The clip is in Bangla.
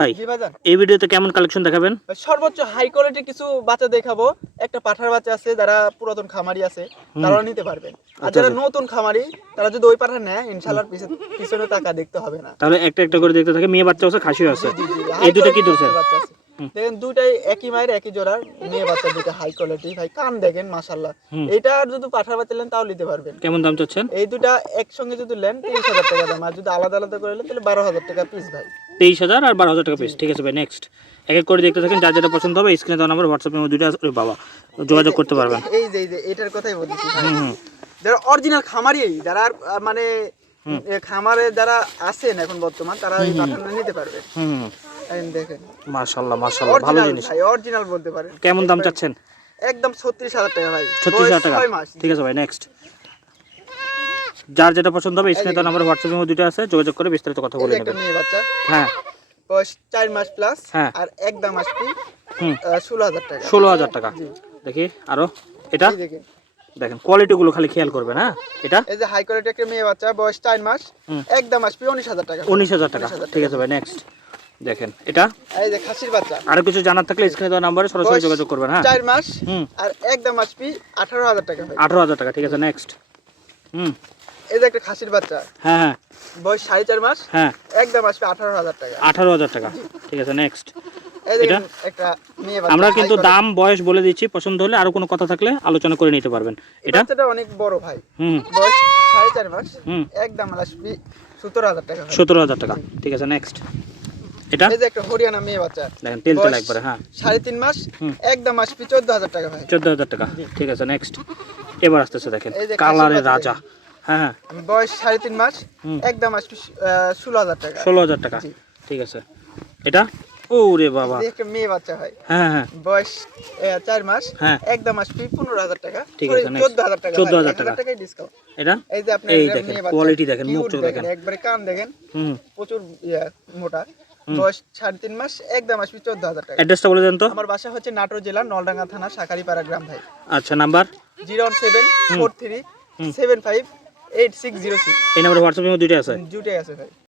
ভাই জি ভাইজান, এই ভিডিওতে কেমন কালেকশন দেখাবেন? সর্বোচ্চ হাই কোয়ালিটির কিছু বাচ্চা দেখাবো। একটা পাঠার বাচ্চা আছে, যারা পুরাতন খামারি আছে তারাও নিতে পারবেন। আর আচ্ছা, যারা আচ্ছা। নতুন খামারি তারা যদি ওই পাঠা নেয়, ইনশাআল্লাহ পিছনে টাকা দেখতে হবে না। তাহলে একটা একটা করে দেখতে থাকে। মেয়ে বাচ্চা আছে, খাসিও আছে। জি জি জি, এই হাই দুটো কি কোয়ালিটির ধরছেন? বাচ্চা আছে। দেখেন দুটাই একই মায়ের একই জোড়ার মেয়ে বাচ্চা, দুটো হাই কোয়ালিটি। ভাই কান দেখেন মাশাআল্লাহ। এটা আর যদি পাঠার বাচ্চা নেন তাও নিতে পারবেন। কেমন দাম চাচ্ছেন? এই দুটা একসঙ্গে যদি নেন 30,000 টাকা দাম, আর যদি আলাদা আলাদা করে নেন তাহলে 12,000 টাকা পিস ভাই। 23,000 আর 12,000 টাকা পিস। ঠিক আছে ভাই, নেক্সট। এক এক করে দেখতে থাকেন, যার যেটা পছন্দ হবে স্ক্রিনে দেওয়া নাম্বার, হোয়াটসঅ্যাপে দুইটা আছে। ওরে বাবা, যোগাযোগ করতে পারবেন। এই যে এটার কথাই বলছি ভাই। যারা অরিজিনাল খামারি, যারা মানে খামারে যারা আছেন এখন বর্তমান, তারা এই পাঠাটা নিতে পারবে। দেখেন মাশাআল্লাহ মাশাআল্লাহ, ভালো জিনিস। ভাই অরিজিনাল বলতে পারেন। কেমন দাম চাচ্ছেন? একদম 36,000 টাকা ভাই। 36,000 টাকা। 6 মাস। ঠিক আছে ভাই, নেক্সট। যার যেটা পছন্দ হবে স্ক্রিনে দেওয়া নাম্বার, হোয়াটসঅ্যাপে দুইটা আছে, যোগাযোগ করে বিস্তারিত কথা এই বলে যে একটা নেবেন। মেয়ে বাচ্চা, হ্যাঁ, বয়স 4 মাস প্লাস, হ্যাঁ। আর একদম আসবে 16,000 টাকা। 16,000 টাকা। দেখি আরো এটা এই দেখেন, দেখেন, কোয়ালিটি গুলো খালি খেয়াল করবেন। হ্যাঁ, এটা এই যে হাই কোয়ালিটি একটা মেয়ে বাচ্চা, বয়স 4 মাস, একদম আসবে 19,000 টাকা। 19,000 টাকা। ঠিক আছে ভাই, নেক্সট। দেখেন এটা এই যে খাসির বাচ্চা, আরো কিছু জানার থাকলে স্ক্রিনে দেওয়া নাম্বারে সরাসরি বয়স যোগাযোগ করবেন। হ্যাঁ, 4 মাস, হুম। আর একদম আসবে 18,000 টাকা ভাই। 18,000 টাকা। ঠিক আছে, নেক্সট। এই যে একটা খাসির বাচ্চা, হ্যাঁ হ্যাঁ বয়স 4.5 মাস, হ্যাঁ, একদম আসবে 18,000 টাকা। 18,000 টাকা। ঠিক আছে, নেক্সট। এই দেখেন একটা মেয়ে বাচ্চা, আমরা high কিন্তু quality। দাম বয়স বলে দিচ্ছি, পছন্দ হলে আরো কোনো কথা থাকলে আলোচনা করে নিতে পারবেন। এই এটা বাচ্চাটা অনেক বড় ভাই, হুম বয়স 4.5 মাস, হুম একদম আসবে 17,000 টাকা ভাই। 17,000 টাকা। ঠিক আছে, নেক্সট। এটা এই যে একটা হরিয়ানা মেয়ে বাচ্চা, দেখেন, তেল তেল বয়স একবারে। হ্যাঁ, 3.5 মাস, একদম আসবে 14,000 টাকা ভাই। 14,000 টাকা। ঠিক আছে, নেক্সট। এবার আসতেছে দেখেন, এই যে কালারের খাসির বাচ্চা রাজা। হ্যাঁ হ্যাঁ, বয়স 3.5 মাস, একদম আসবে 16,000 টাকা। 16,000 টাকা। জি। ঠিক আছে, এটা ওরে বাবা। এই যে একটা মেয়ে বাচ্চা ভাই, হ্যাঁ হ্যাঁ বয়স 4 মাস, হ্যাঁ, একদম আসবে 15,000 টাকা। ঠিক Sorry, আছে, next। 14,000 টাকা। 14,000 টাকা। 1,000 টাকাই ডিসকাউন্ট। এটা এই যে আপনার এই মেয়ে দেখেন, বাচ্চা, কোয়ালিটি দেখেন, মুখ cute চোখ দেখেন। একবারে কান দেখেন, হুম, প্রচুর মোটা। বয়স 3.5 মাস, একদম আসবে 14,000 টাকা। অ্যাড্রেসটা বলে দেন তো। আমার বাসা হচ্ছে নাটোর জেলা নলডাঙ্গা থানা শাকারিপাড়া গ্রাম ভাই। আচ্ছা, নাম্বার 01743758606। এই নাম্বারে হোয়াটসঅ্যাপে দুইটা আছে। জুটে আছে ভাই।